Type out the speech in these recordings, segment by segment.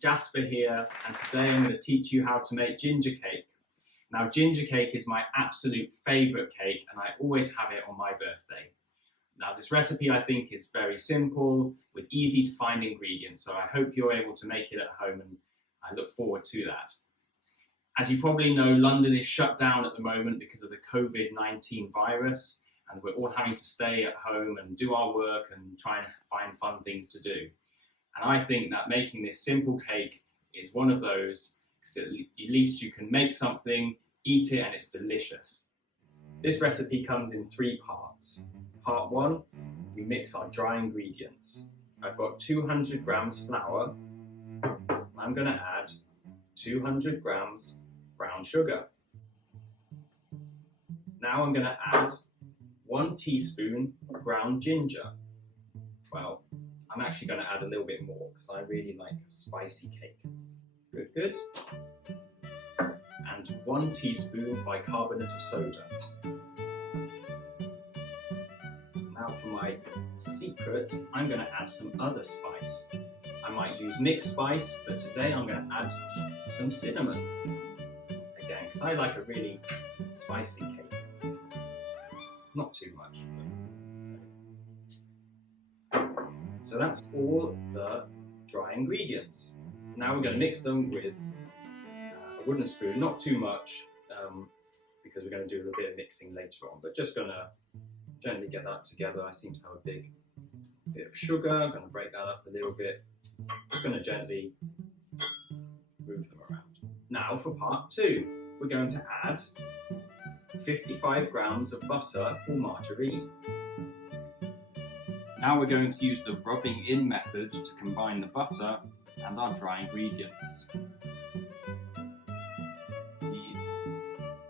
Jasper here, and today I'm going to teach you how to make ginger cake. Now, ginger cake is my absolute favourite cake, and I always have it on my birthday. Now, this recipe I think is very simple with easy to find ingredients, so I hope you're able to make it at home, and I look forward to that. As you probably know, London is shut down at the moment because of the COVID-19 virus, and we're all having to stay at home and do our work and try and find fun things to do. And I think that making this simple cake is one of those, because at least you can make something, eat it, and it's delicious. This recipe comes in 3 parts. Part 1, we mix our dry ingredients. I've got 200 grams flour. I'm going to add 200 grams brown sugar. Now I'm going to add 1 teaspoon ground ginger. Well, I'm actually going to add a little bit more because I really like a spicy cake. Good. And 1 teaspoon bicarbonate of soda. Now for my secret, I'm going to add some other spice. I might use mixed spice, but today I'm going to add some cinnamon. Again, because I like a really spicy cake. Not too much. So that's all the dry ingredients. Now we're going to mix them with a wooden spoon, not too much, because we're going to do a bit of mixing later on, but just going to gently get that together. I seem to have a big bit of sugar. I'm going to break that up a little bit. Just going to gently move them around. Now for part 2, we're going to add 55 grams of butter or margarine. Now we're going to use the rubbing in method to combine the butter and our dry ingredients.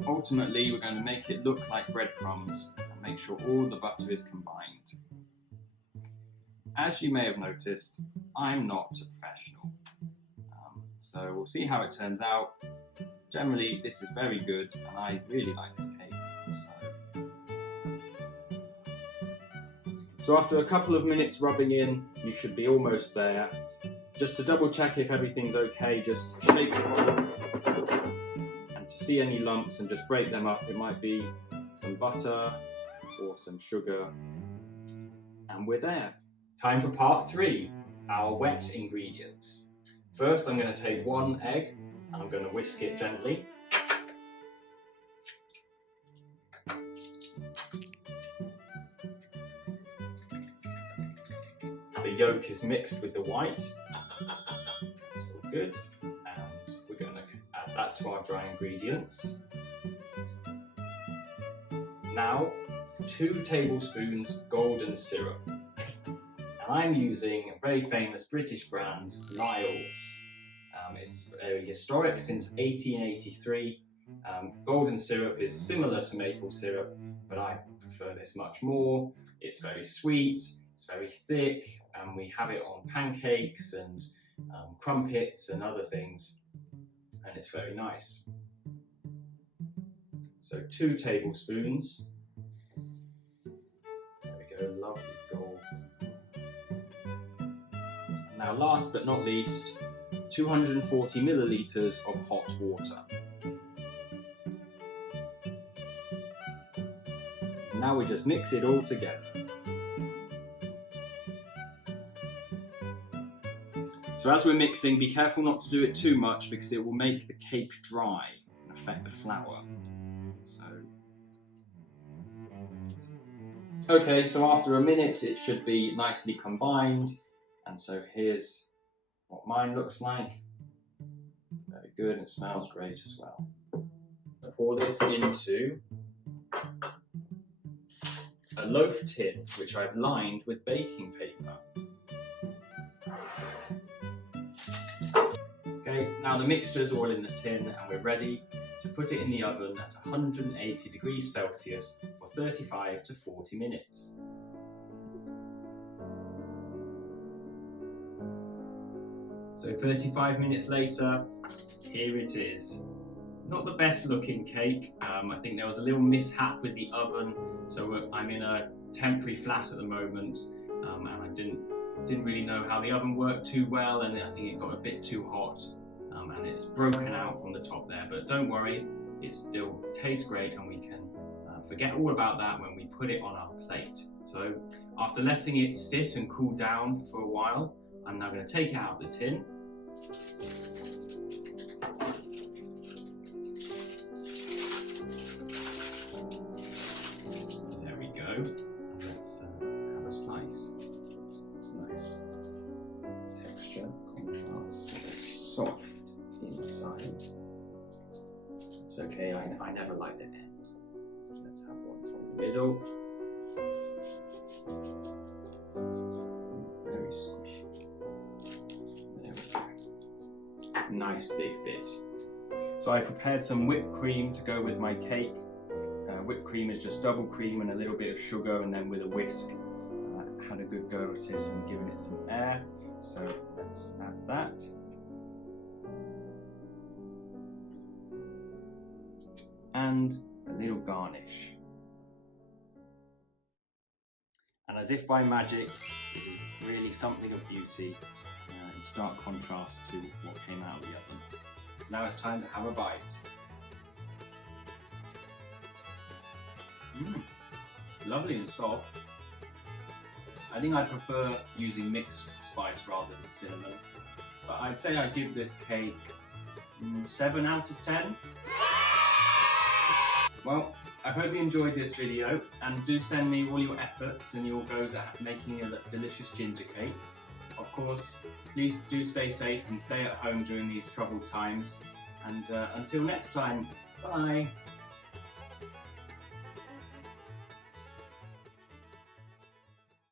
Ultimately, we're going to make it look like breadcrumbs and make sure all the butter is combined. As you may have noticed, I'm not a professional, so we'll see how it turns out. Generally, this is very good, and I really like this cake. So after a couple of minutes rubbing in, you should be almost there. Just to double check if everything's okay, just shake it up. And to see any lumps and just break them up, it might be some butter or some sugar. And we're there. Time for part 3, our wet ingredients. First, I'm going to take 1 egg and I'm going to whisk it gently. The yolk is mixed with the white. It's all good. And we're going to add that to our dry ingredients. Now, 2 tablespoons golden syrup. I'm using a very famous British brand, Lyle's. It's very historic since 1883. Golden syrup is similar to maple syrup, but I prefer this much more. It's very sweet, it's very thick, and we have it on pancakes and crumpets and other things, and it's very nice. So 2 tablespoons. There we go, lovely gold. Now last but not least, 240 millilitres of hot water. Now we just mix it all together. So as we're mixing, be careful not to do it too much because it will make the cake dry and affect the flour. Okay, so after a minute it should be nicely combined. And so here's what mine looks like. Very good, and it smells great as well. I pour this into a loaf tin, which I've lined with baking paper. Okay, now the mixture's all in the tin and we're ready to put it in the oven at 180 degrees Celsius for 35 to 40 minutes. So 35 minutes later, here it is. Not the best looking cake. I think there was a little mishap with the oven, so I'm in a temporary flat at the moment, and I didn't didn't really know how the oven worked too well, and I think it got a bit too hot, and it's broken out from the top there. But don't worry, it still tastes great, and we can forget all about that when we put it on our plate. So after letting it sit and cool down for a while, I'm now going to take it out of the tin. There we go. Let's have a slice. It's a nice texture, contrast, it's soft inside. It's okay, I never like the end. So let's have one from the middle. Very squishy. There we go. Nice big bit. So I prepared some whipped cream to go with my cake. Whipped cream is just double cream and a little bit of sugar, and then with a whisk had a good go at it and given it some air. So let's add that. And a little garnish. And as if by magic, it is really something of beauty in stark contrast to what came out of the oven. Now it's time to have a bite. Lovely and soft. I think I prefer using mixed spice rather than cinnamon, but I'd say I give this cake 7 out of 10. Well, I hope you enjoyed this video, and do send me all your efforts and your goes at making a delicious ginger cake. Of course, please do stay safe and stay at home during these troubled times, and until next time, bye!